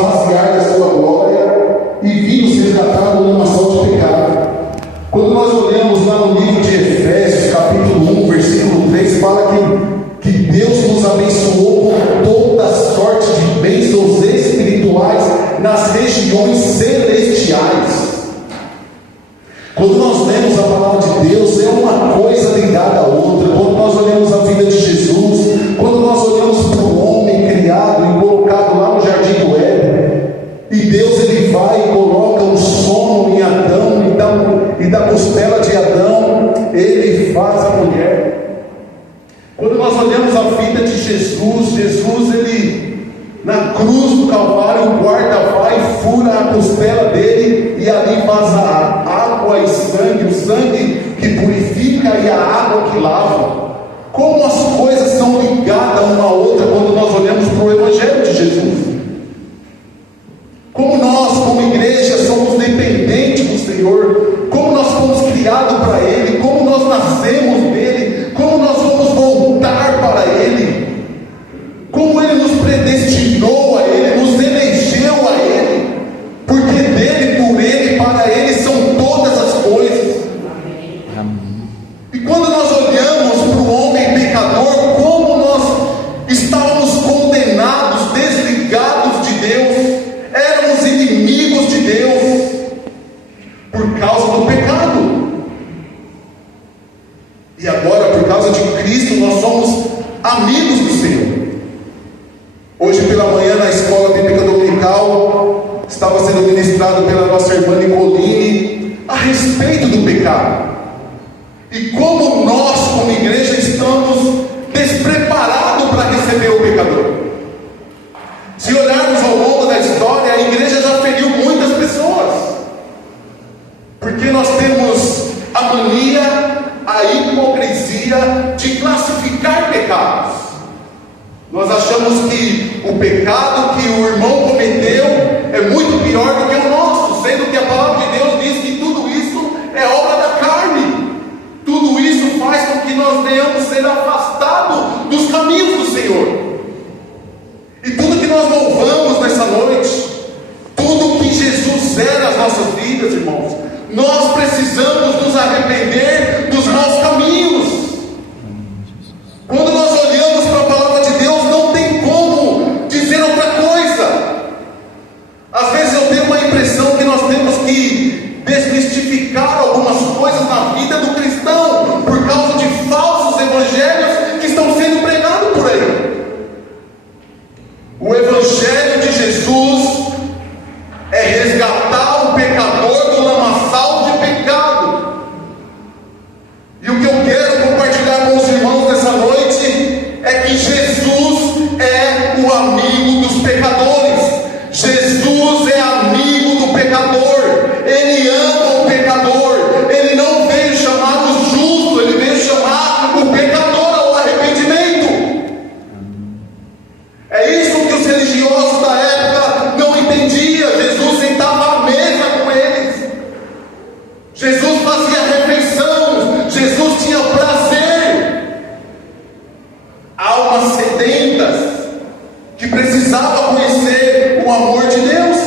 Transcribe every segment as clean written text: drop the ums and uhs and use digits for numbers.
esvaziar da sua glória e vir nos resgatar do lamaçal de pecado. Quando nós olhamos lá no livro de Efésios, capítulo 1, versículo 3, fala que Deus nos abençoou com toda sorte de bênçãos espirituais nas regiões celestiais. Quando nós lemos a palavra de Deus, é uma coisa ligada à outra. Quando nós olhamos a vida de Jesus, quando nós olhamos para o homem criado e colocado lá no jardim do Éden, e Deus ele vai e coloca um sono em Adão, e da costela de Adão ele faz a mulher. Quando nós olhamos a vida de Jesus, ele na cruz do Calvário, o guarda vai e fura a costela dele, e ali faz a água e sangue, o sangue que purifica e a água que lava. Como as coisas são ligadas uma à outra quando nós olhamos para o Evangelho de Jesus. Como nós, como igreja, somos dependentes do Senhor, como nós fomos criados para Ele, como nós nascemos dele, como nós vamos voltar para Ele, como Ele nos predestinou a Ele, nos elegeu a Ele, porque dele, por Ele, para Ele são todas as coisas. E quando nós olhamos para o homem pecador, como nós estávamos condenados, desligados de Deus, éramos inimigos de Deus, por causa do pecado. E agora, por causa de Cristo, nós somos amigos do Senhor. Hoje pela manhã, na escola bíblica dominical, estava sendo ministrado pela nossa irmã Nicoline a respeito do pecado. E como nós, como igreja, estamos despreparados para receber o pecador. Se olharmos ao longo da história, a igreja já feriu muitas pessoas, porque nós temos a mania, a hipocrisia de classificar pecados. Nós achamos que o pecado que o irmão cometeu é muito pior do que o nosso, sendo que a palavra de Deus diz que tudo isso é obra da carne. Tudo isso faz com que nós venhamos ser afastados dos caminhos do Senhor. E tudo que nós louvamos nessa noite, tudo que Jesus é nas nossas vidas, irmãos, nós precisamos nos arrepender dos maus caminhos. Quando nós olhamos para a palavra de Deus, não tem como dizer outra coisa. Às vezes eu tenho uma impressão que nós temos que desmistificar algumas coisas na vida do cristão, por causa de falsos evangelhos que estão sendo pregados por aí. O evangelho de Jesus é resgatar o pecador do lamaçal de pecado. E o que eu quero compartilhar com os irmãos nessa noite é que Jesus é o amigo dos pecadores. Jesus é amigo do pecador. Ele ama o pecador. Ele não veio chamar o justo, ele veio chamar o pecador ao arrependimento. É isso que os religiosos da época não entendiam. Jesus sentava à mesa com eles. Jesus fazia refeição. Jesus tinha prazer. Almas sedentas que precisavam conhecer o amor de Deus.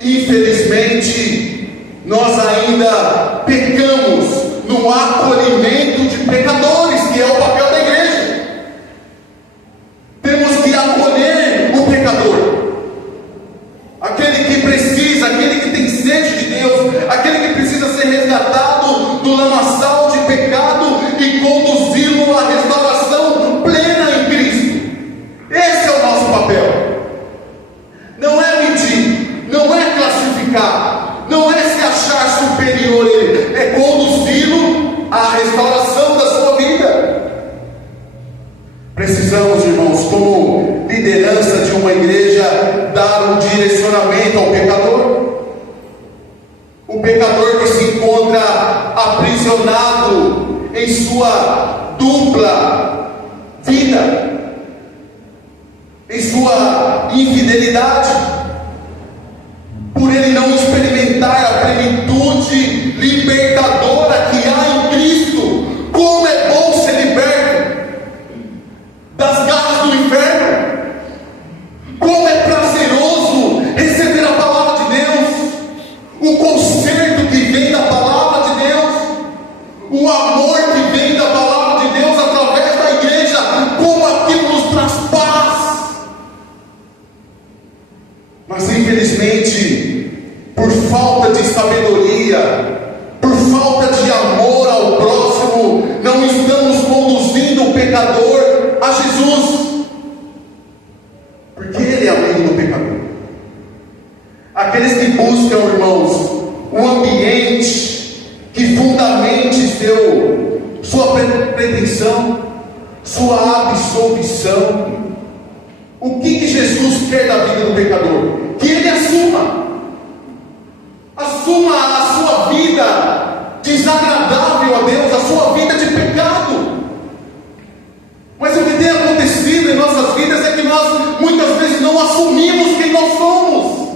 Infelizmente, nós ainda pecamos no acolhimento de pecadores, que é o papel da igreja. Temos que acolher o pecador, aquele que precisa, aquele que tem sede de Deus, aquele que precisa ser resgatado do lamaçal de pecado e conduzi-lo à restauração plena em Cristo. Esse é o nosso papel. Não é medir, não é classificar, não é se achar superior a ele, é conduzi-lo à restauração da sua vida. Precisamos, irmãos, como liderança de uma igreja, dar um direcionamento ao pecador. O pecador que se encontra aprisionado em sua dupla vida, em sua infidelidade, por ele não experimentar a plenitude libertadora que há em Cristo. Como é bom ser liberto das garras do inferno! sabedoria, por falta de amor ao próximo, não estamos conduzindo o pecador a Jesus, porque Ele é amigo do pecador. Aqueles que buscam, irmãos, um ambiente que fundamente sua pretensão, sua absolvição. O que Jesus quer da vida do pecador? Que ele assuma a sua vida desagradável a Deus, a sua vida de pecado. Mas o que tem acontecido em nossas vidas é que nós muitas vezes não assumimos quem nós somos.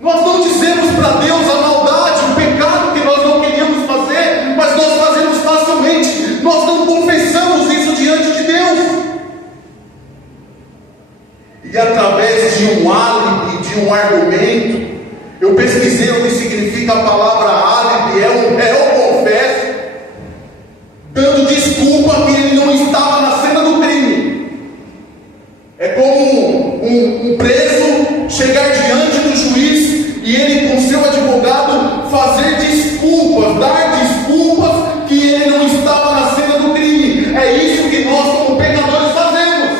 Nós não dizemos para Deus a maldade, o pecado que nós não queríamos fazer, mas nós fazemos facilmente. Nós não confessamos isso diante de Deus. E através de um álibi, de um argumento, eu pesquisei o que significa a palavra álibi, é um réu confesso, dando desculpa que ele não estava na cena do crime. É como um preso chegar diante do juiz e ele com seu advogado fazer desculpas, dar desculpas que ele não estava na cena do crime. É isso que nós como pecadores fazemos.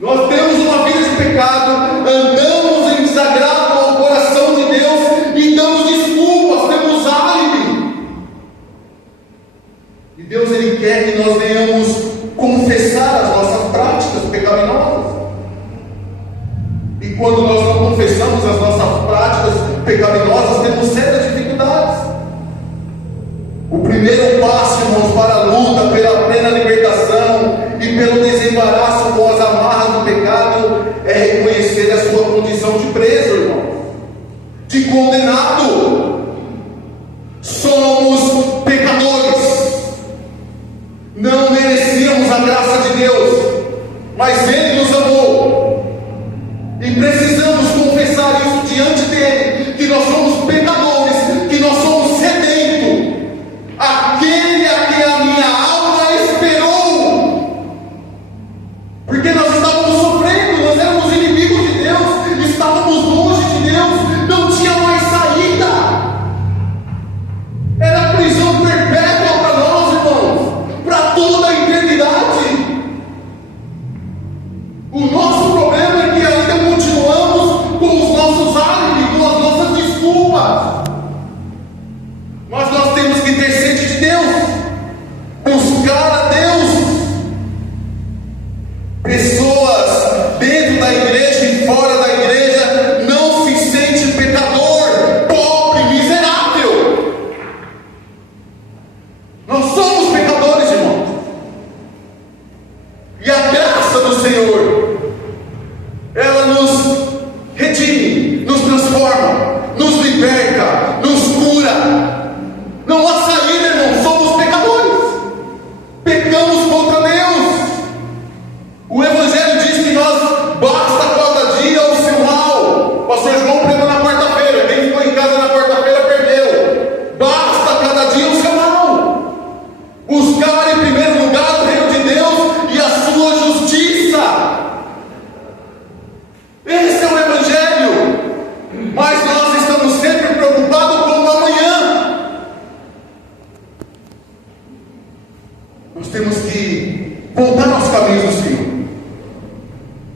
Nós temos uma vida de pecado, andamos em desagrado ao coração de Deus e damos desculpas, temos álibi. E Deus, Ele quer que nós venhamos confessar as nossas práticas pecaminosas. E quando nós não confessamos as nossas práticas pecaminosas, temos sérias dificuldades. O primeiro passo, irmãos, para a luta pela plena libertação e pelo desembaraço com as amarras do pecado é reconhecer a sua condição de preso, irmão, de condenado. Somos pecadores, não merecíamos a graça de Deus, mas Ele nos amou e precisamos confessar isso diante dEle, que nós somos pecadores, que nós somos sedentos. Aquele a quem a minha alma esperou, porque nós estávamos sofrendo, nós éramos inimigos de Deus, estávamos longe de Deus, não tinha mais saída, era prisão perpétua para nós, irmãos, para toda a eternidade. O nosso problema é que ainda continuamos com os nossos álibis, com as nossas desculpas. Mas nós temos que ter sede de Deus, buscar a Deus. Pessoas dentro da igreja e fora da igreja não se sentem pecador, pobre, miserável. Nós somos pecadores, irmãos. E a graça do Senhor, ela nos redime, nos transforma, nos liberta, nos cura. Não há saída, irmão, somos pecadores, pecamos contra Deus. O Evangelho diz que nós basta cada dia o seu mal. O pastor João pregou na quarta-feira, quem ficou em casa na quarta-feira perdeu. Basta cada dia o seu mal. Buscar em primeiro lugar o reino de Deus e a sua justiça. Esse é o Evangelho. Mas nós estamos sempre preocupados com o amanhã. Nós temos que voltar aos caminhos do Senhor,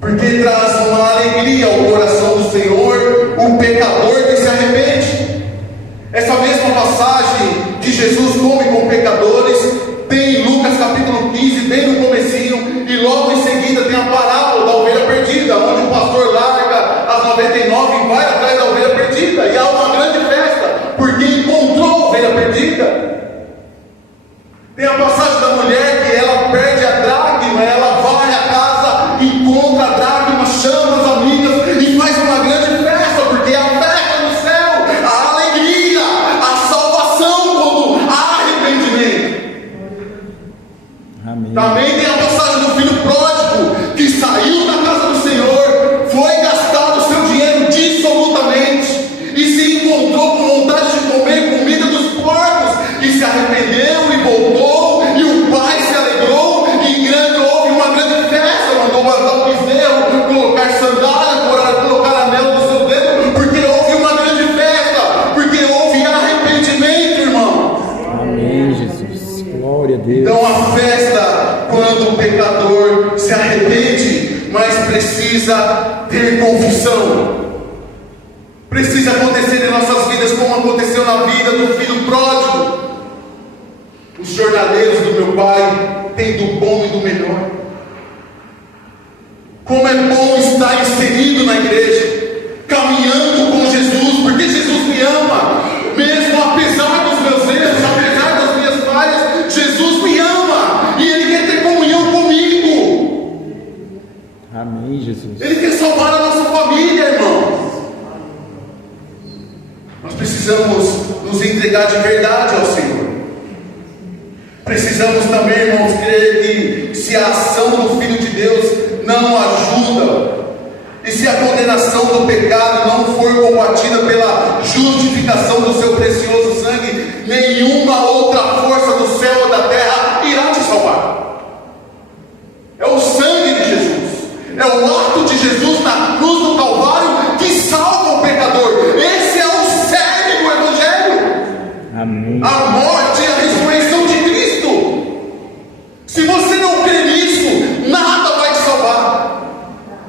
porque traz uma alegria ao coração do Senhor o pecador que se arrepende. Essa mesma passagem que Jesus come com pecadores tem em Lucas capítulo 15, bem no comecinho, e logo em seguida tem a parábola da ovelha perdida, onde o pastor larga as 99 e vai atrás da ovelha perdida, e há uma grande festa, porque encontrou a ovelha perdida. Tem a passagem da mulher que ela perde a dracma, ela vai à casa, encontra a dracma, chama as amigas e faz uma grande festa, porque é a festa no céu, a alegria, a salvação quando há arrependimento. Amém. Também tem a passagem do filho pródigo, que saiu da casa do Senhor, foi gastar o seu dinheiro dissolutamente, e se encontrou com vontade de comer comida dos porcos, e se arrependeu e voltou. E o pai se alegrou, e houve uma grande festa, mandou matar o bezerro, colocar sandália, colocar anel no seu dedo, porque houve precisa ter confissão. Precisa acontecer em nossas vidas como aconteceu na vida do filho pródigo. Os jornaleiros do meu pai têm do bom e do melhor. Como é bom estar inserido na igreja, caminhando com Jesus, porque Jesus me ama, mesmo apesar dos meus erros, apesar das minhas falhas, Jesus me ama, e Ele quer ter comunhão comigo. Amém, Jesus. Ele quer salvar a nossa família, irmãos. Nós precisamos nos entregar de verdade ao Senhor. Precisamos também, irmãos, crer que se a ação do Filho de Deus não ajuda, e se a condenação do pecado não for combatida pela justificação do seu precioso sangue, nenhuma outra força do céu ou da terra irá te salvar. É o sangue de Jesus, é o ato de Jesus na cruz do Calvário que salva o pecador. Esse é o cerne do Evangelho. Amém. A morte e a ressurreição de Cristo. Se você não crê nisso, nada vai te salvar,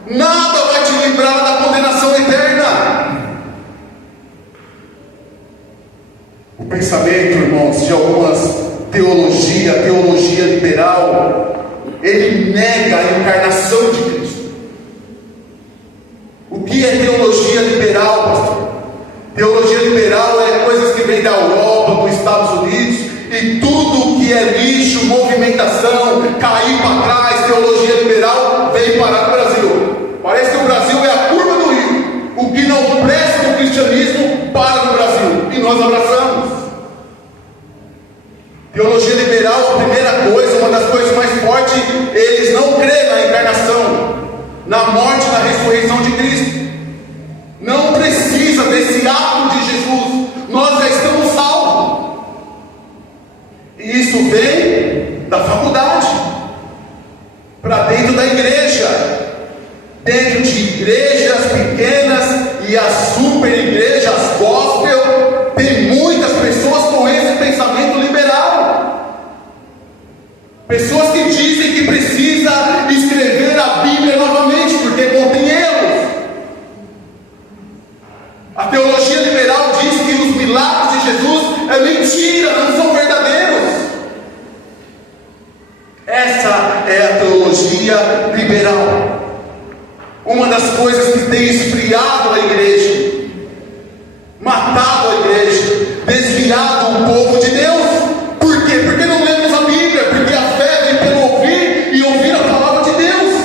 nada vai te livrar da condenação eterna. O pensamento, irmãos, de algumas teologia liberal, ele nega a encarnação de Cristo. O que é teologia liberal, pastor? Teologia liberal é coisas que vêm da Europa, dos Estados Unidos, e tudo que é lixo, movimentação, cair para trás, teologia liberal, vem parar no Brasil. Parece que o Brasil é a curva do rio. O que não presta do cristianismo para no Brasil, e nós abraçamos. Teologia liberal, a primeira coisa, uma das coisas mais fortes, eles não creem na encarnação, na morte e na ressurreição de Cristo. Não precisa desse ato de Jesus, nós já estamos salvos. E isso vem da faculdade para dentro da igreja, dentro de igrejas pequenas e as super igrejas gospel. Tem muitas pessoas com esse pensamento liberal, pessoas que dizem que precisa escrever a Bíblia novamente porque contém erros. A teologia liberal diz que os milagres de Jesus é mentira, não são verdadeiros. Essa é a teologia liberal. Uma das coisas que tem esfriado a igreja, matado a igreja, desviado o povo de Deus. Por quê? Porque não lemos a Bíblia, porque a fé vem pelo ouvir e ouvir a palavra de Deus.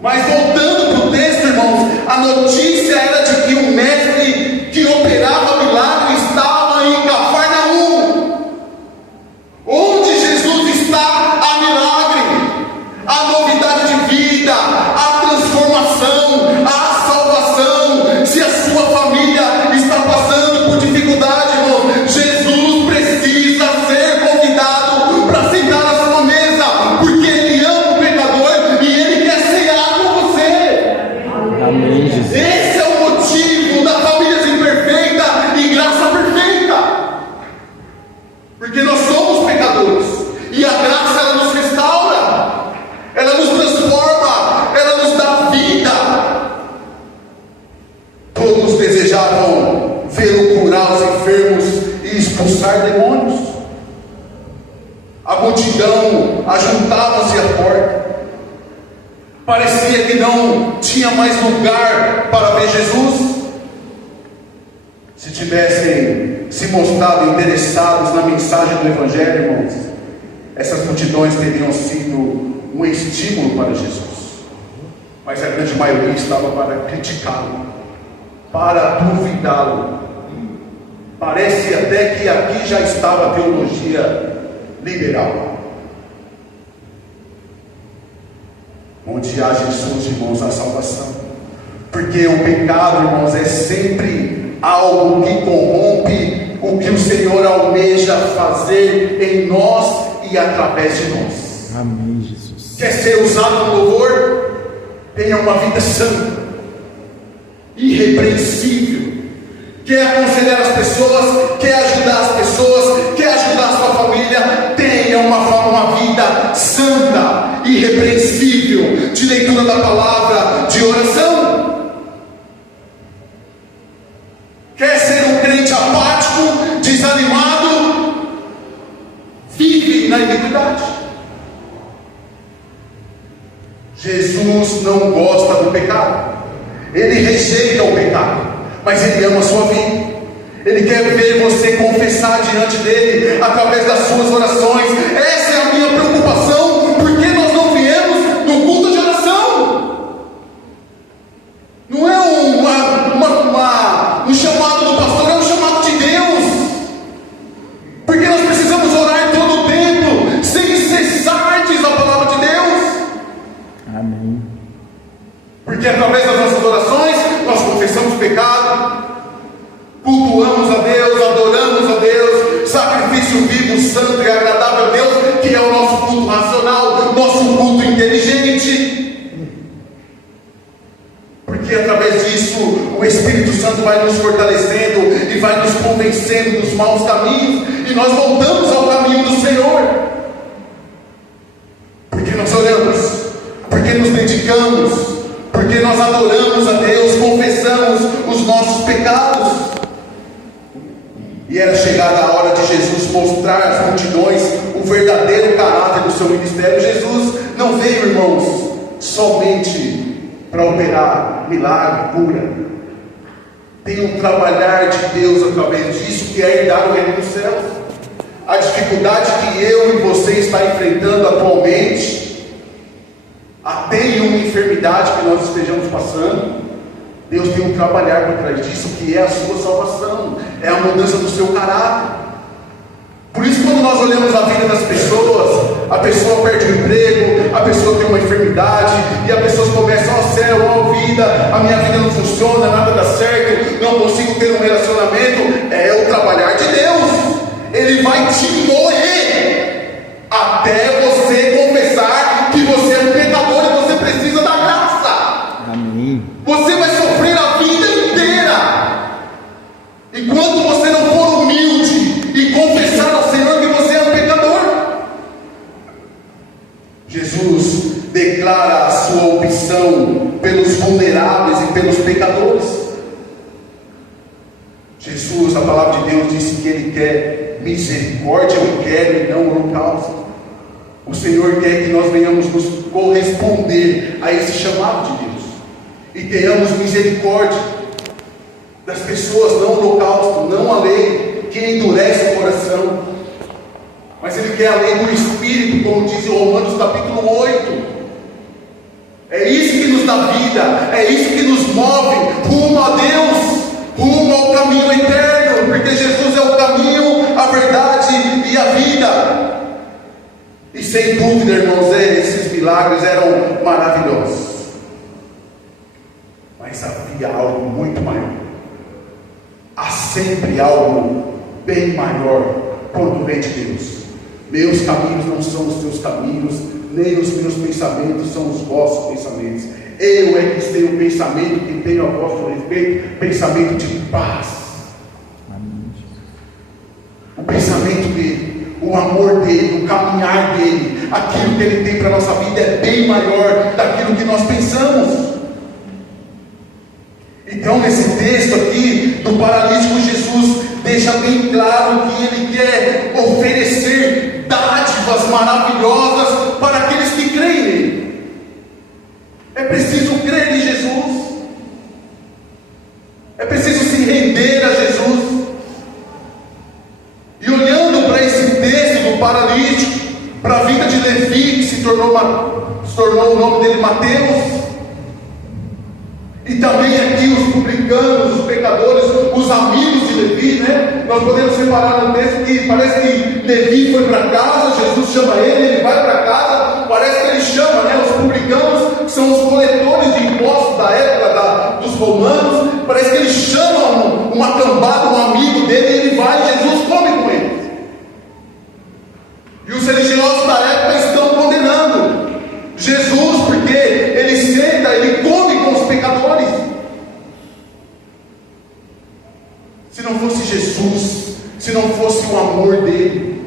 Mas voltando para o texto, irmãos, a notícia era de que o mestre que operava milagre estava em Cafarnaum. Onde Jesus está, há milagre, há novidade de vida, há transformação, há salvação. Se a sua família está passando por dificuldade, irmão, Jesus precisa ser convidado para sentar à sua mesa, porque Ele ama o pecador e Ele quer cear com você. Amém, Jesus. Esse é o motivo da família imperfeita e graça perfeita, porque nós somos pecadores e a graça ela nos restaura, ela nos transforma, ela nos dá vida. Todos desejavam vê-lo curar os enfermos e expulsar demônios. A multidão ajuntava-se à porta. Parecia que não tinha mais lugar para ver Jesus. Se tivessem se mostrado interessados na mensagem do Evangelho, irmãos, essas multidões teriam sido um estímulo para Jesus. Mas a grande maioria estava para criticá-lo, para duvidá-lo. Parece até que aqui já estava a teologia liberal. Onde há Jesus, irmãos, há salvação. Porque o pecado, irmãos, é sempre algo que corrompe o que o Senhor almeja fazer em nós e através de nós. Amém, Jesus. Quer ser usado no louvor? Tenha uma vida santa, irrepreensível. Quer aconselhar as pessoas, quer ajudar as pessoas, quer ajudar a sua família? Tenha uma vida santa, irrepreensível de leitura da palavra, de oração? Quer ser um crente apático, desanimado? Vive na iniquidade. Jesus não gosta do pecado. Ele rejeita o pecado, mas Ele ama a sua vida. Ele quer ver você confessar diante dEle, através das suas orações. Essa é a minha preocupação. Por que nós não viemos no culto de oração? Não é um chamado do pastor, é um chamado de Deus. Porque nós precisamos orar todo o tempo, sem cessar, diz a palavra de Deus. Amém. Porque através das nossas orações, nós confessamos o pecado, cultuamos a Deus, adoramos a Deus, sacrifício vivo, santo e agradável a Deus, que é o nosso culto racional, nosso culto inteligente. Porque através disso, o Espírito Santo vai nos fortalecendo e vai nos convencendo dos maus caminhos, e nós voltamos ao caminho do Senhor. Porque nós oramos, porque nos dedicamos, porque nós adoramos a Deus, confessamos os nossos pecados. E era chegada a hora de Jesus mostrar às multidões o verdadeiro caráter do seu ministério. Jesus não veio, irmãos, somente para operar milagre, cura. Tem um trabalhar de Deus através disso, que é herdar o reino dos céus. A dificuldade que eu e você está enfrentando atualmente, até em uma enfermidade que nós estejamos passando, Deus tem um trabalhar por trás disso, que é a sua salvação, é a mudança do seu caráter. Por isso, quando nós olhamos a vida das pessoas, a pessoa perde o emprego, a pessoa tem uma enfermidade, e as pessoas começam: ó céu, ó vida, a minha vida não funciona, nada dá certo, não consigo ter um relacionamento. É o trabalhar de Deus. Ele vai te moer até você confessar que você é um pecador e você precisa da graça. Amém. Você vai sofrer a vida inteira enquanto você não for humilde e confessar ao Senhor que você é um pecador. Jesus declara a sua opção pelos vulneráveis e pelos pecadores. Jesus, a palavra de Deus, disse que Ele quer misericórdia, eu quero, e não holocausto. O Senhor quer que nós venhamos nos corresponder a esse chamado de Deus e tenhamos misericórdia das pessoas, não holocausto, não a lei que endurece o coração, mas Ele quer a lei do Espírito, como diz em Romanos capítulo 8. É isso que nos dá vida, é isso que nos move rumo a Deus, rumo ao caminho eterno, porque Jesus é o caminho, a verdade e a vida. E sem dúvida, irmãos, esses milagres eram maravilhosos, mas havia algo muito maior. Há sempre algo bem maior quando vem de Deus. Meus caminhos não são os teus caminhos, nem os meus pensamentos são os vossos pensamentos. Eu é que tenho o pensamento que tenho a vosso respeito, pensamento de paz. O pensamento dele, o amor dele, o caminhar dele, aquilo que ele tem para a nossa vida é bem maior daquilo que nós pensamos. Então, nesse texto aqui do paralítico, Jesus deixa bem claro que Ele quer oferecer dádivas maravilhosas para aqueles que creem nele. É preciso crer em Jesus, é preciso se render a Jesus. E olhando para esse texto do paralítico, para a vida de Levi, que se tornou o nome dele Mateus, e também aqui os publicanos, os pecadores, os amigos de Levi, né? Nós podemos separar no texto que parece que Levi foi para casa, Jesus chama ele vai para casa, parece que ele chama, né, os publicanos, que são os coletores de impostos da época dos romanos, parece que ele chama uma cambada, um amigo dele, e ele vai, e Jesus come com eles. E os religiosos da época estão condenando Jesus, porque ele senta, ele come com os pecadores. Se não fosse Jesus, se não fosse o amor dele,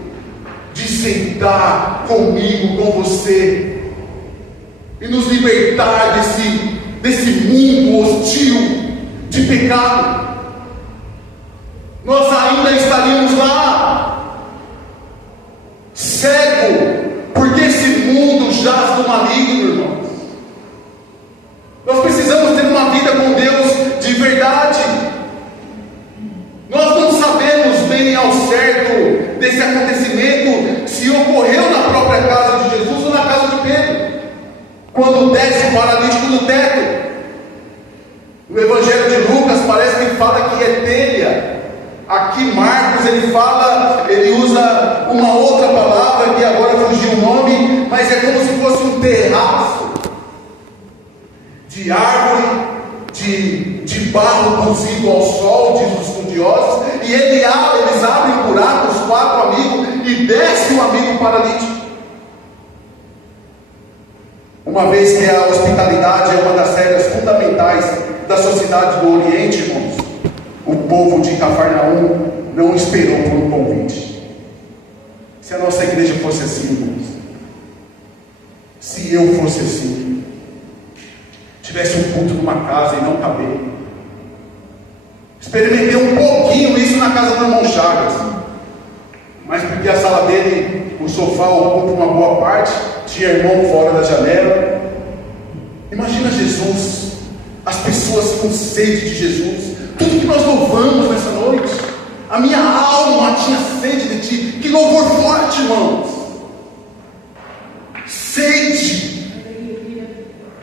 de sentar comigo, com você, e nos libertar desse mundo hostil de pecado, nós ainda estaríamos lá, cego, porque esse mundo jaz do maligno, irmãos. Nós precisamos ter uma vida com Deus de verdade. Nós não sabemos bem ao certo desse acontecimento, se ocorreu na própria casa de Jesus ou na casa de Pedro, quando desce o paralítico do teto. No Evangelho de Lucas parece que fala que é telha. Aqui Marcos ele usa uma outra palavra que agora fugiu o nome, mas é como se fosse um terraço de árvore, de barro cozido ao sol, diz os estudiosos, e eles abrem um buraco, os 4 amigos, e desce o amigo paralítico. Uma vez que a hospitalidade é uma das regras fundamentais da sociedade do Oriente, irmãos, o povo de Cafarnaum não esperou por um convite. Se a nossa igreja fosse assim, irmãos, se eu fosse assim, tivesse um culto numa casa e não caber, experimentei um pouquinho isso na casa do irmão Chagas, mas porque a sala dele, o sofá ocupa uma boa parte, tinha irmão fora da janela. Imagina Jesus, as pessoas com sede de Jesus, tudo que nós louvamos nessa noite. A minha alma tinha sede de ti. Que louvor forte, irmãos.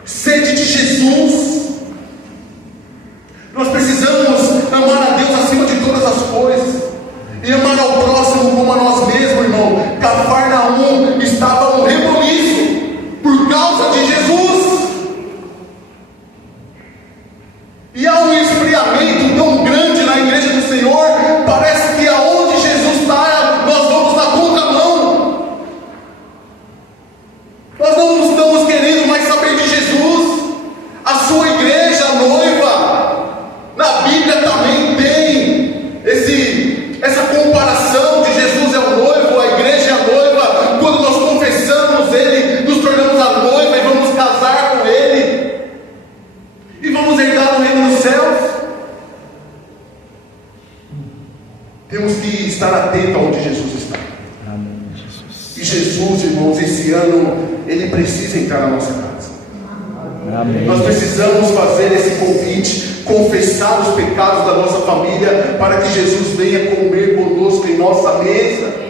Sede de Jesus. Nós precisamos amar a Deus acima de todas as coisas e amar ao próximo como a nós mesmos, irmão. Cafarnaum estava um reboliço por causa de Jesus. E há um esfriamento tão grande na igreja do Senhor, parece que aonde Jesus está, nós vamos na contramão. Nós não estamos querendo mais saber de Jesus. A sua igreja, a noiva, na Bíblia também tem essa comparação de Jesus é o noivo, a igreja é a noiva. Quando nós confessamos Ele, nos tornamos a noiva e vamos casar com Ele, e vamos herdar o reino dos céus. Temos que estar atento aonde Jesus está. Amém, Jesus. E Jesus, irmãos, esse ano Ele precisa entrar na nossa casa. Amém. Nós precisamos fazer esse convite, confessar os pecados da nossa família, para que Jesus venha comer conosco em nossa mesa.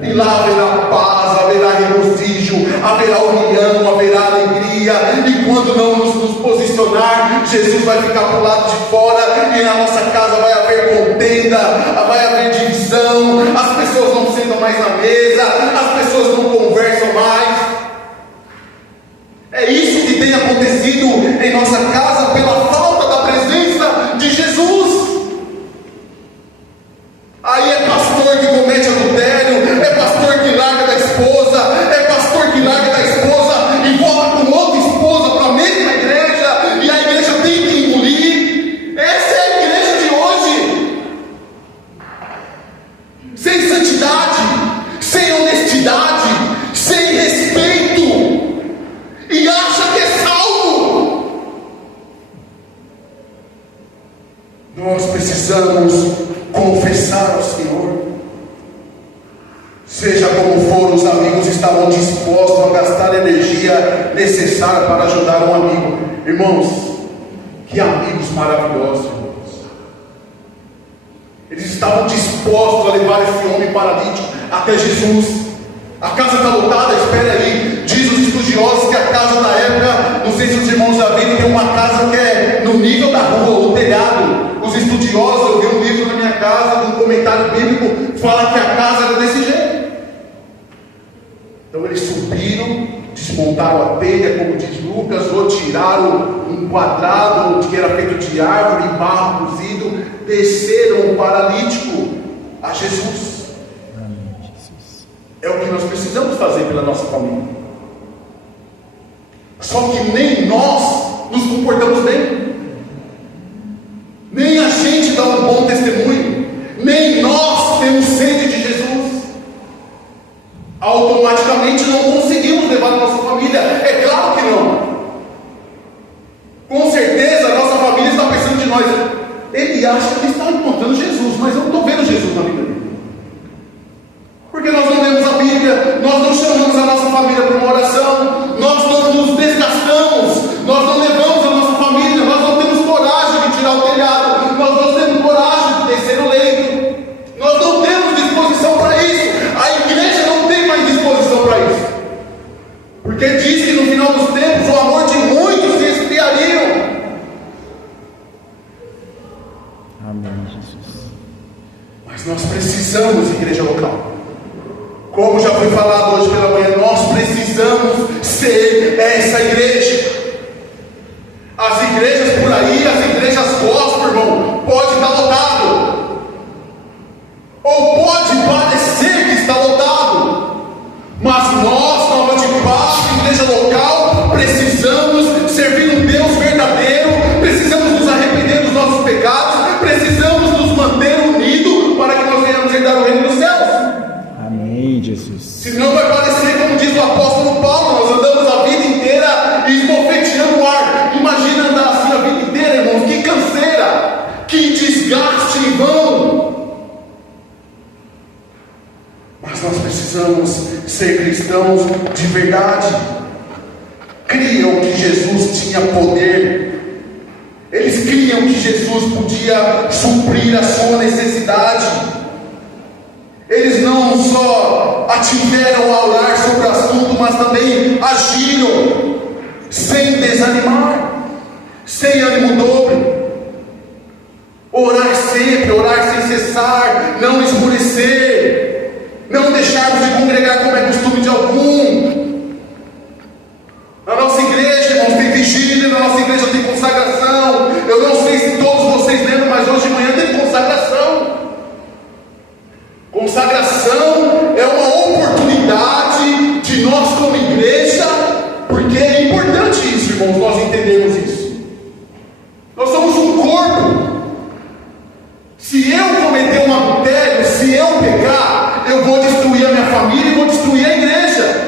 E lá haverá paz, haverá regozijo, haverá união, haverá alegria. E quando não nos posicionar, Jesus vai ficar para o lado de fora, e na nossa casa vai haver contenda, vai haver divisão, as pessoas não sentam mais na mesa, as pessoas não conversam mais. É isso que tem acontecido em nossa casa pela falta da presença de Jesus. Aí é pastor que comete adultério, é pastor que larga da esposa, é pastor que larga da esposa e volta com outra esposa para a mesma igreja, e a igreja tem que engolir. Essa é a igreja de hoje, sem santidade, sem honestidade, sem respeito, e acha que é salvo. Nós precisamos confessar ao Senhor. Seja como for, os amigos estavam dispostos a gastar a energia necessária para ajudar um amigo. Irmãos, que amigos maravilhosos, irmãos. Eles estavam dispostos a levar esse homem paralítico até Jesus. A casa está lotada, espera aí. Diz os estudiosos que a casa da época, não sei se os irmãos já viram, tem uma casa que é no nível da rua, o telhado. Os estudiosos, eu vi um livro na minha casa, um comentário bíblico, fala que a casa era desse jeito. Então eles subiram, desmontaram a telha, como diz Lucas, ou tiraram um quadrado que era feito de árvore e barro cozido, desceram o paralítico a Jesus. É o que nós precisamos fazer pela nossa família. Só que nem nós nos comportamos bem, nem a gente dá um bom testemunho, nem nós temos sede de Jesus. Automaticamente não conseguimos levar a nossa família. É claro Porque diz que no final dos tempos o amor de muitos se esfriariam. Amém, Jesus. Mas nós precisamos, igreja local. Como já foi falado hoje pela manhã, nós precisamos ser essa igreja. As igrejas por aí, as igrejas gospel, irmão, pode estar lotado, ou pode parecer que está lotado, mas nós, Nova de Paz, igreja local, precisamos servir um Deus verdadeiro, precisamos nos arrepender dos nossos pecados, precisamos nos manter unidos para que nós venhamos herdar o reino dos céus. Amém, Jesus. Senão vai parecer, como diz o apóstolo Paulo, nós andamos a vida inteira esbofeteando o ar. Imagina andar assim a vida inteira, irmãos, que canseira, que desgaste em vão. Mas nós precisamos ser cristãos de verdade. Criam que Jesus tinha poder. Eles criam que Jesus podia suprir a sua necessidade. Eles não só ativeram a orar sobre o assunto, mas também agiram sem desanimar, sem ânimo dobre. Orar sempre, orar sem cessar, não esmorecer, não deixarmos de congregar como é costume de algum. Na nossa igreja, irmãos, tem vigília, na nossa igreja tem consagração. Eu não sei se todos vocês lembram, mas hoje de manhã tem consagração. Consagração é uma oportunidade de nós como igreja, porque é importante isso, irmãos, nós entendemos isso. Nós somos um corpo. Se eu cometer um adultério, se eu pecar, eu vou destruir a minha família e vou destruir a igreja.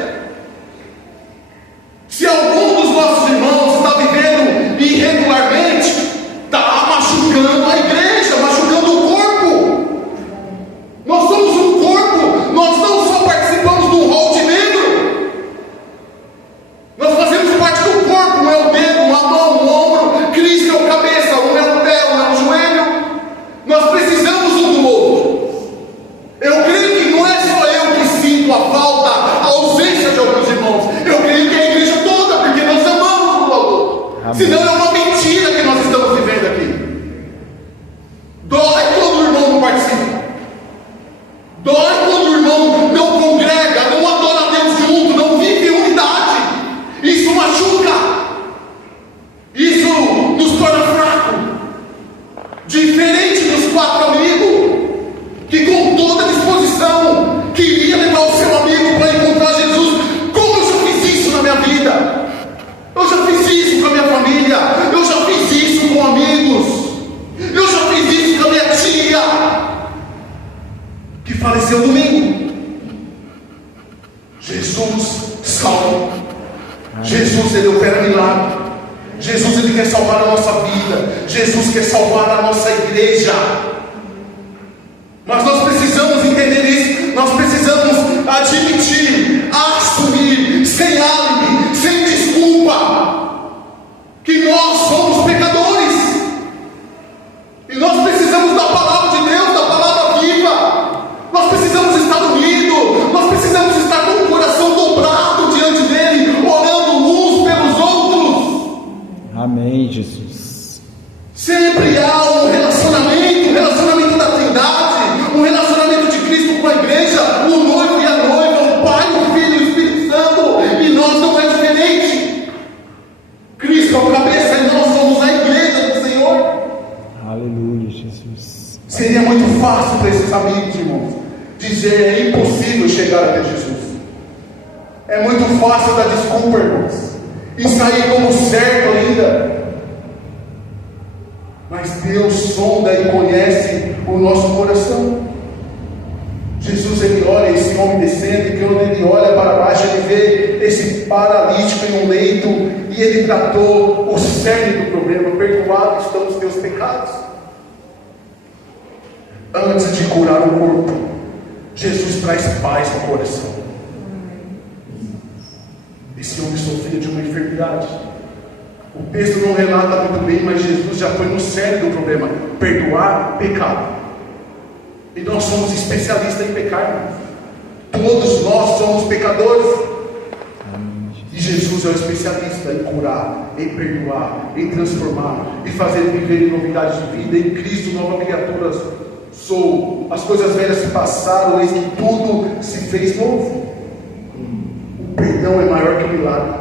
Se algum dos nossos irmãos está vivendo irregularmente, está machucando a igreja, machucando o corpo. Nós somos um corpo, nós não só participamos do rol de negro, nós fazemos parte do corpo. Um é o dedo, uma mão, um ombro, Cristo é o cabeça, um é o pé, um é o joelho. Nós precisamos um do outro. Eu creio que não é só eu que sinto a falta, a ausência de alguns irmãos. Eu creio que é a igreja toda, porque nós amamos um ao outro. Senão é uma mentira que nós estamos vivendo aqui. Dói quando o irmão não participa. Dói quando o irmão não congrega, não adora a Deus junto, não vive unidade. Isso machuca. Isso nos torna fraco. Diferente dos 4 amigos, que com toda disposição queria levar o seu amigo para encontrar Jesus. Como eu já fiz isso na minha vida? Eu já fiz isso com a minha família. Eu já fiz isso com amigos. Eu já fiz isso com a minha tia, que faleceu domingo. Jesus salva. Jesus, Ele opera milagre. Jesus, Ele quer salvar a nossa vida. Jesus quer salvar a nossa igreja. Mas nós precisamos entender isso. Nós precisamos admitir, assumir, sem álibi, sem desculpa, que nós somos pecadores. E nós precisamos da palavra de Deus, da palavra viva. Nós precisamos estar unidos. Nós precisamos estar com o coração dobrado diante dEle, orando uns pelos outros. Amém, Jesus. Sempre há um relacionamento da Trindade, um relacionamento de Cristo com a igreja, o noivo e a noiva, o Pai, o Filho e o Espírito Santo, e nós não é diferente. Cristo é o cabeça e nós somos a igreja do Senhor. Aleluia, Jesus. Seria muito fácil para esses amigos, irmãos, dizer é impossível chegar até Jesus. É muito fácil dar desculpa, irmãos, e sair como certo ainda. Mas Deus sonda e conhece o nosso coração. Jesus, Ele olha esse homem descendo, e quando Ele olha para baixo, Ele vê esse paralítico em um leito, e Ele tratou o cerne do problema. Perdoados estão os teus pecados. Antes de curar o corpo, Jesus traz paz no coração. Esse homem sofria de uma enfermidade. O texto não relata muito bem, mas Jesus já foi no cerne do problema: perdoar pecado. E nós somos especialistas em pecar, irmãos. Todos nós somos pecadores. E E Jesus é o especialista em curar, em perdoar, em transformar, em fazer viver em novidade de vida. Em Cristo, nova criatura sou. As coisas velhas se passaram, eis que tudo se fez novo. O perdão é maior que o milagre.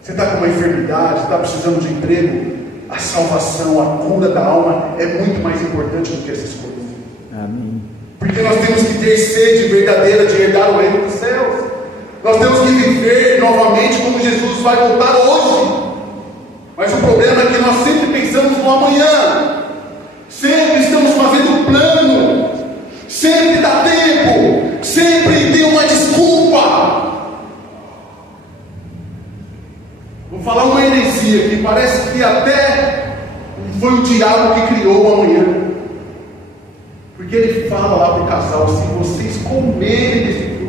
Você está com uma enfermidade, está precisando de emprego, a salvação, a cura da alma é muito mais importante do que essas coisas. Amém. Porque nós temos que ter sede verdadeira de herdar o reino dos céus. Nós temos que viver novamente como Jesus vai voltar hoje. Mas o problema é que nós sempre pensamos no amanhã. Sempre estamos fazendo plano. Sempre dá tempo. Sempre tem uma desculpa. Vou falar uma heresia que parece que até foi o diabo que criou o amanhã. Porque ele fala lá para o casal: se vocês comerem desse fruto,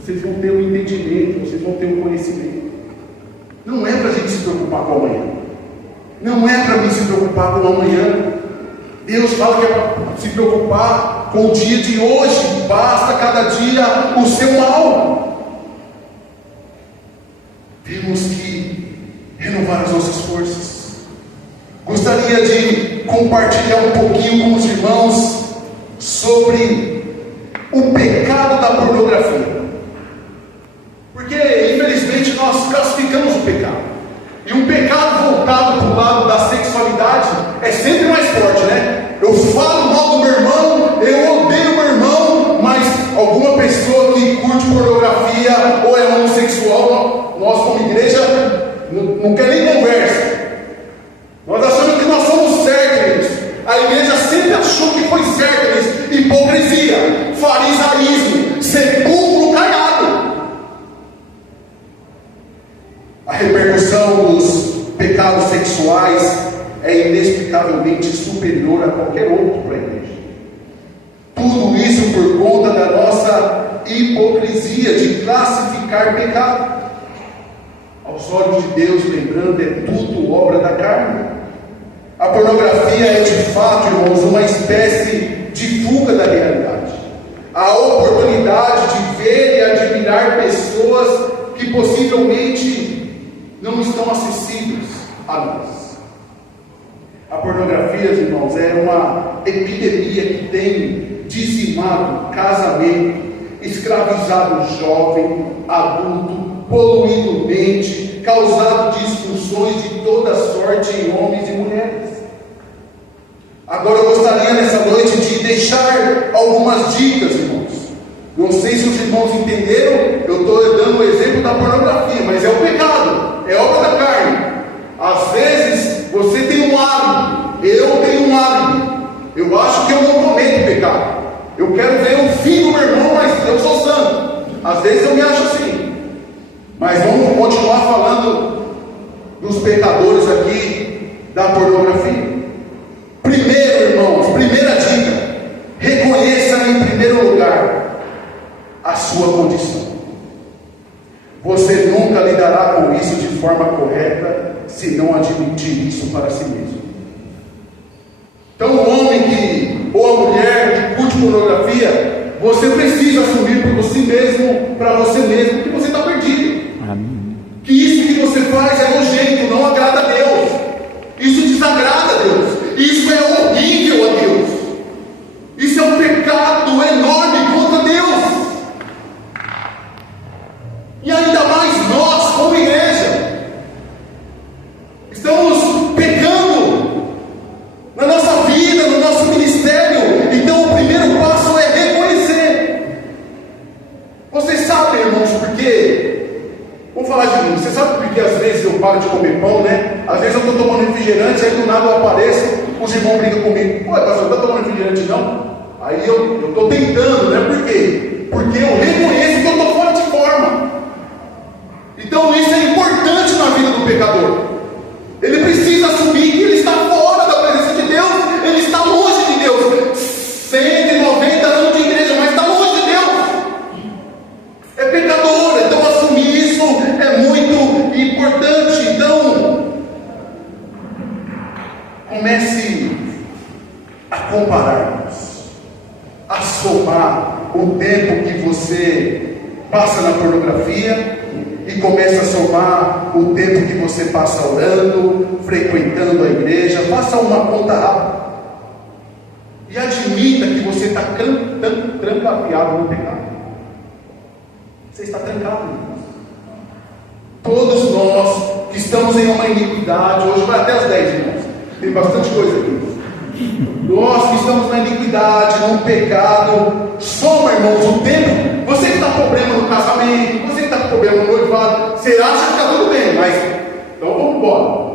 vocês vão ter um entendimento, vocês vão ter um conhecimento. Não é para a gente se preocupar com o amanhã. Não é para mim se preocupar com o amanhã. Deus fala que é para se preocupar com o dia de hoje. Basta cada dia o seu mal. Temos que renovar as nossas forças. Gostaria de compartilhar um pouquinho com os irmãos sobre o pecado da pornografia. Porque, infelizmente, nós classificamos o pecado. E um pecado voltado para o lado da sexualidade é sempre mais forte, né? Eu falo mal do meu irmão, eu odeio meu irmão, mas alguma pessoa que curte pornografia ou é homossexual, nós como igreja não quer nem conversa. Nós achamos que nós somos certos. A igreja sempre achou que foi certo. Hipocrisia, farisaísmo, sepulcro caiado. A repercussão dos pecados sexuais é inexplicavelmente superior a qualquer outro para a igreja. Tudo isso por conta da nossa hipocrisia de classificar pecado. Aos olhos de Deus, lembrando, é tudo obra da carne. A pornografia é de fato, irmãos, uma espécie de fuga da realidade. A oportunidade de ver e admirar pessoas que possivelmente não estão acessíveis a nós. A pornografia, irmãos, é uma epidemia que tem dizimado casamento, escravizado jovem, adulto, poluído mente, causado disfunções de toda sorte em homens e mulheres. Agora eu gostaria nessa noite de deixar algumas dicas, irmãos. Não sei se os irmãos entenderam, eu estou dando o exemplo da pornografia, mas é o pecado, é obra da carne. Às vezes você tem um hábito, eu tenho um hábito, eu acho que eu não cometo pecado, eu quero ver o fim do meu irmão, mas eu sou santo. Às vezes eu me acho assim. Mas vamos continuar falando dos pecadores aqui da pornografia. Primeiro, irmãos, primeira dica: reconheça em primeiro lugar a sua condição. Você nunca lidará com isso de forma correta se não admitir isso para si mesmo. Então, o homem ou a mulher que curte pornografia, você precisa assumir por si mesmo, para você mesmo, que você está perdido. Amém. Que isso que você faz é nojento, não agrada a Deus. Isso desagrada a Deus. Isso é horrível a Deus. Isso é um pecado enorme contra Deus. E ainda mais nós, como igreja, estamos pecando na nossa vida, no nosso ministério. Então o primeiro passo é reconhecer. Vocês sabem, irmãos, por quê? Vamos falar de mim. Você sabe por que às vezes eu paro de comer pão, né? Às vezes eu estou tomando refrigerante, aí do nada eu apareço, os irmãos brincam comigo: pô, pastor, não está tomando refrigerante não? Aí eu estou tentando, né? Por quê? Porque eu reconheço que eu estou fora de forma. Então isso é importante na vida do pecador. Ele precisa assumir que ele está fora da presença de Deus, ele está longe de Deus. 190 anos de igreja, mas está longe de Deus. É pecador, então assumir isso é muito importante. Então, comece a comparar-nos, a somar o tempo que você passa na pornografia e começa a somar o tempo que você passa orando, frequentando a igreja. Faça uma conta rápida e admita que você está trancafiado no pecado. Você está trancado, irmãos. Todos nós que estamos em uma iniquidade, hoje vai até as 10, irmãos, tem bastante coisa aqui. Nós que estamos na iniquidade, no pecado, soma, irmãos, o tempo. Você que está com problema no casamento, você que está com problema no noivado, você acha que está tudo bem, mas então vamos embora.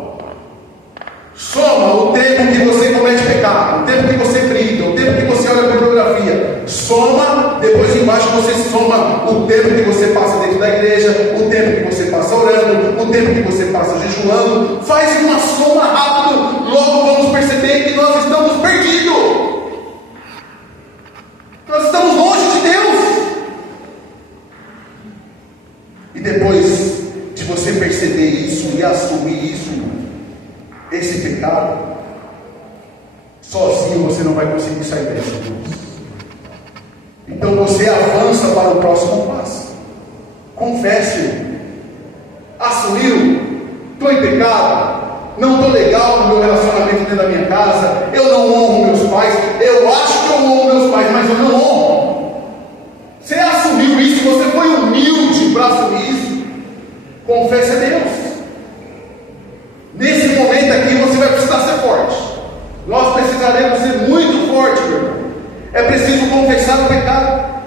Soma o tempo que você comete pecado, o tempo que você grita, o tempo que você olha pornografia. Soma, depois embaixo você soma o tempo que você passa dentro da igreja, o tempo que você passa orando, o tempo que você passa jejuando. Faz uma soma rápido, logo vamos perceber que nós estamos perdidos. Nós estamos longe de Deus. E depois de você perceber isso e assumir isso, esse pecado, sozinho você não vai conseguir sair dessa, irmãos. Então você avança para o próximo passo. Confesse. Assumiu? Estou em pecado, não estou legal no meu relacionamento dentro da minha casa, eu não honro meus pais, eu acho que eu honro meus pais, mas eu não honro. Você assumiu isso, você foi humilde para assumir isso, confesse a Deus. Nesse momento aqui você vai precisar ser forte. Nós precisaremos ser muito fortes, meu irmão. É preciso confessar o pecado,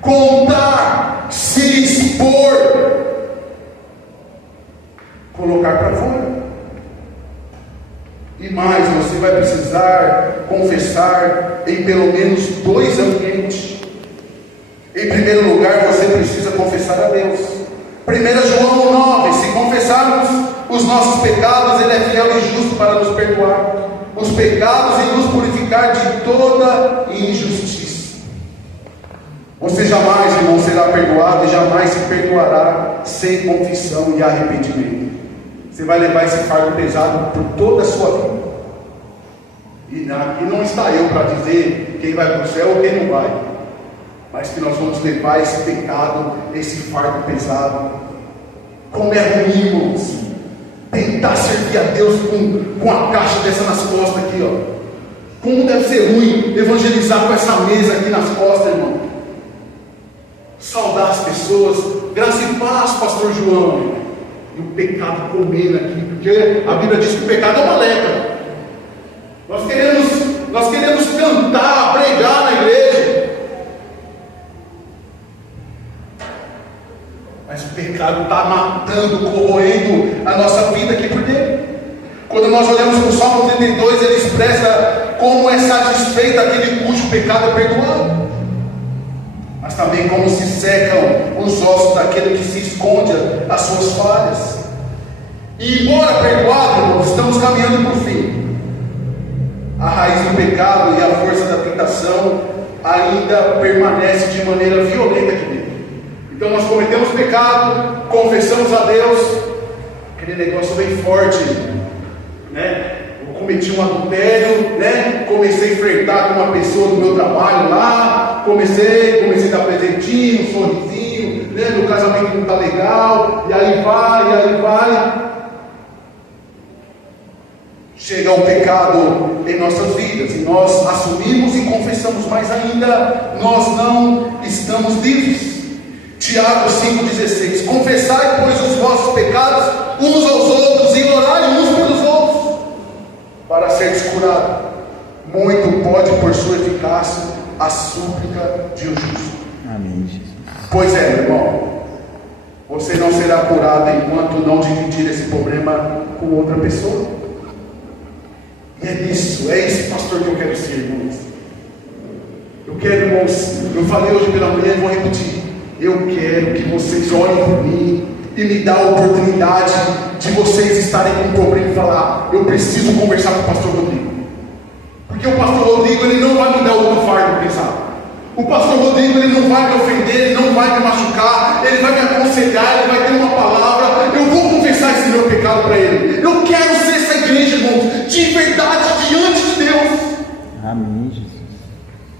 contar, se expor, colocar para fora. E mais, você vai precisar confessar em pelo menos 2 ambientes. Em primeiro lugar, você precisa confessar a Deus. 1 João 9: se confessarmos os nossos pecados, Ele é fiel e justo para nos perdoar os pecados e nos purificar de toda injustiça. Você jamais, irmão, será perdoado e jamais se perdoará sem confissão e arrependimento. Você vai levar esse fardo pesado por toda a sua vida. E aqui não está eu para dizer quem vai para o céu ou quem não vai, mas que nós vamos levar esse pecado, esse fardo pesado. Como é ruim, irmãos, tentar servir a Deus com a caixa dessa nas costas aqui, ó. Como deve ser ruim evangelizar com essa mesa aqui nas costas, irmão. Saudar as pessoas, graça e paz, pastor João. E o pecado comendo aqui, porque a Bíblia diz que o pecado é uma lepra. Nós queremos cantar, pregar na igreja, mas o pecado está matando, corroendo a nossa vida aqui por dentro. Quando nós olhamos para o Salmo 32, ele expressa como é satisfeito aquele cujo pecado é perdoado, mas também como se secam os ossos daquele que se esconde as suas falhas. E embora perdoado, irmãos, estamos caminhando para o fim. A raiz do pecado e a força da tentação ainda permanece de maneira violenta aqui dentro. Então nós cometemos pecado, confessamos a Deus, aquele negócio bem forte, né? Eu cometi um adultério, né? Comecei a flertar com uma pessoa do meu trabalho lá, comecei a dar presentinho, um sorrisinho, né? Meu casamento não está legal, e aí vai. Chega o pecado em nossas vidas, e nós assumimos e confessamos, mas ainda nós não estamos livres. Tiago 5,16: confessai, pois, os vossos pecados uns aos outros, e orai uns pelos outros, para seres curados. Muito pode, por sua eficácia, a súplica de um justo. Amém, Jesus. Pois é, meu irmão, você não será curado enquanto não dividir esse problema com outra pessoa. E é isso, pastor, que eu quero ser, irmãos. Eu quero, irmãos, eu falei hoje pela manhã e vou repetir. Eu quero que vocês olhem por mim e me dá a oportunidade de vocês estarem com um problema e falar: eu preciso conversar com o pastor Rodrigo. Porque o pastor Rodrigo, ele não vai me dar outro fardo pesado. O pastor Rodrigo, ele não vai me ofender, ele não vai me machucar, ele vai me aconselhar, ele vai ter uma palavra. Eu vou confessar esse meu pecado para ele. Eu quero ser essa igreja, irmãos, de verdade diante de Deus. Amém, Jesus.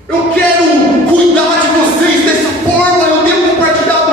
Eu quero cuidar de vocês dessa forma. Eu tenho compartilhado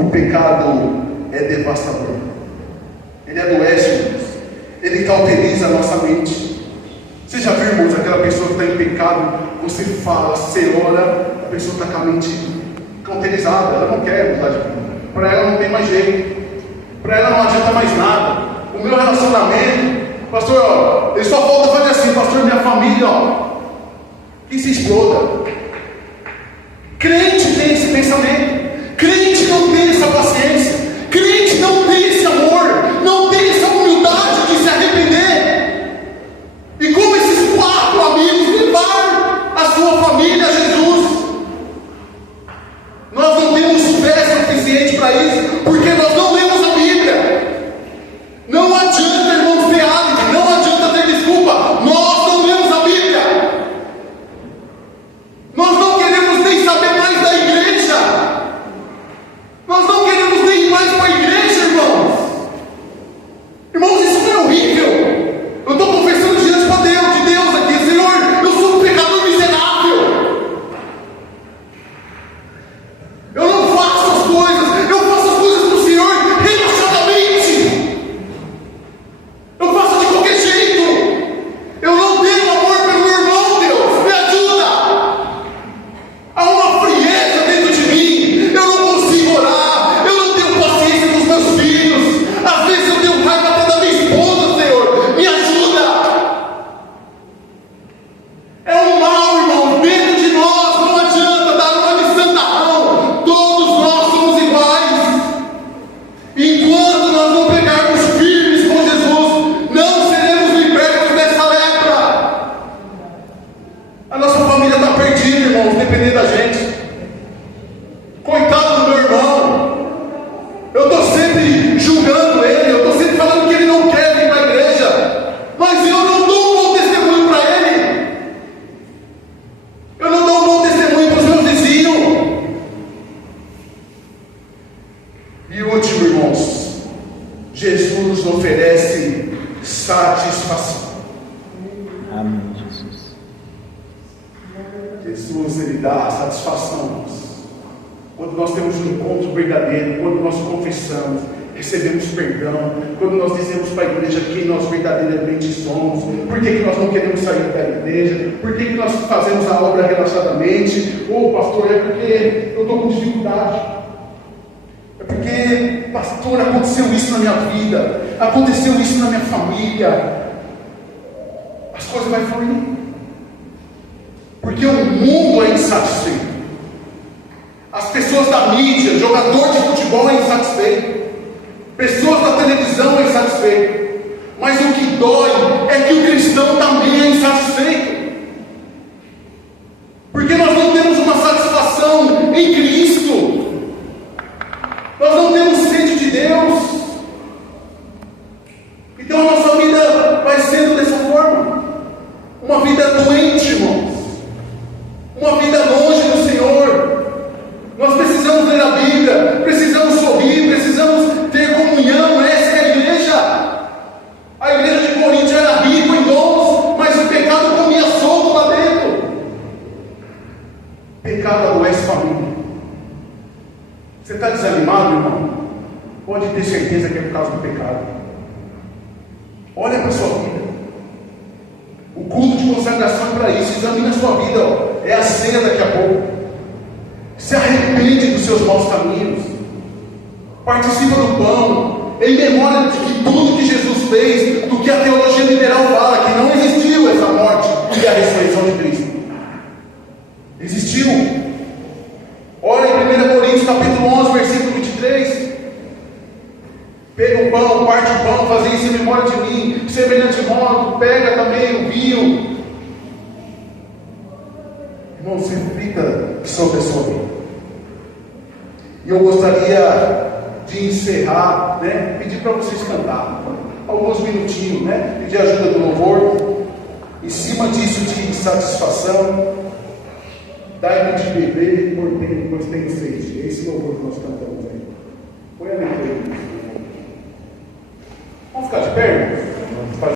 O pecado é devastador. Ele adoece, irmãos. Ele cauteriza a nossa mente. Você já viu, irmãos, aquela pessoa que está em pecado, você fala, você ora, a pessoa está com a mente cauterizada, ela não quer mudar de vida. Para ela não tem mais jeito. Para ela não adianta mais nada. O meu relacionamento, pastor, ó, ele só volta a fazer assim, pastor, minha família, ó, que se exploda. Crente tem esse pensamento. Crente não tem essa paciência. Crente não tem esse amor. Não tem essa humildade de se arrepender. E como esses 4 amigos levaram a sua família a Jesus? Nós não temos fé suficiente para isso, porque nós não lemos a Bíblia. Não adianta, irmãos, ter álibi, não adianta ter desculpa. Nós não lemos a Bíblia. Nós não queremos nem saber mais da igreja. Nós não queremos nem ir mais para a igreja, irmãos. Irmãos, isso não é horrível. Eu estou confessando diante de Deus aqui, Senhor, eu sou um pecador miserável. Eu não faço as coisas, eu faço as coisas para o Senhor relaxadamente. Eu faço de qualquer jeito. Eu não tenho amor pelo meu irmão, Deus, me ajuda. Há uma frieza dentro de mim. Eu não consigo orar. Eu não tenho paciência com os meus filhos. Às vezes eu tenho raiva até da minha esposa, Senhor, me ajuda. É um mal, irmão, dentro de nós. Não adianta dar uma de santarrão. Todos nós somos iguais. Enquanto nós não pegarmos firmes com Jesus, não seremos libertos dessa lepra. A nossa família está perdida, irmãos, dependendo da gente. Coitado do meu irmão. Eu estou sempre julgando ele, eu estou sempre falando que ele não quer vir para a igreja, mas eu não dou um bom testemunho para ele. Eu não dou um bom testemunho para os meus vizinhos. E último, irmãos, Jesus nos oferece satisfação. Amém, Jesus. Jesus, ele dá satisfação, irmãos. Quando nós temos um encontro verdadeiro, quando nós confessamos, recebemos perdão, quando nós dizemos para a igreja quem nós verdadeiramente somos, por que nós não queremos sair da igreja, por que nós fazemos a obra relaxadamente, ou pastor, é porque eu estou com dificuldade, é porque, pastor, aconteceu isso na minha vida, aconteceu isso na minha família, as coisas vão fluir, porque o mundo é insatisfeito. As pessoas da mídia, jogador de futebol é insatisfeito, pessoas da televisão é insatisfeito, mas o que dói é que o cristão também é insatisfeito, porque nós não temos uma satisfação em Cristo, nós não temos sede de Deus, então a nossa vida vai sendo dessa forma, uma vida doente, irmãos, uma vida longe do Senhor. Nós precisamos ler a Bíblia, precisamos sorrir, precisamos ter comunhão. Essa é a igreja. A igreja de Corinto era rica em dons, mas o pecado comia solto lá dentro. Pecado adoece família. Você está desanimado, irmão? Pode ter certeza que é por causa do pecado. Olha para a sua vida. O culto de consagração é para isso. Examine a sua vida, ó. É a ceia daqui a pouco. Se arrepende dos seus maus caminhos, participa do pão, em memória de que tudo que Jesus fez, do que a teologia liberal fala, que não existiu essa morte e a ressurreição de Cristo. Existiu. Olha em 1 Coríntios capítulo 11, versículo 23. Pega o pão, parte o pão, fazei isso em memória de mim, semelhante modo, pega também o vinho. Irmão, se reflita sobre a sua vida. E eu gostaria de encerrar, pedir para vocês cantarem alguns minutinhos, pedir ajuda do louvor. Em cima disso de satisfação, dai-me de beber, pois tenho sede. Esse louvor que nós cantamos aí. Põe a letra aí. Vamos ficar de pé?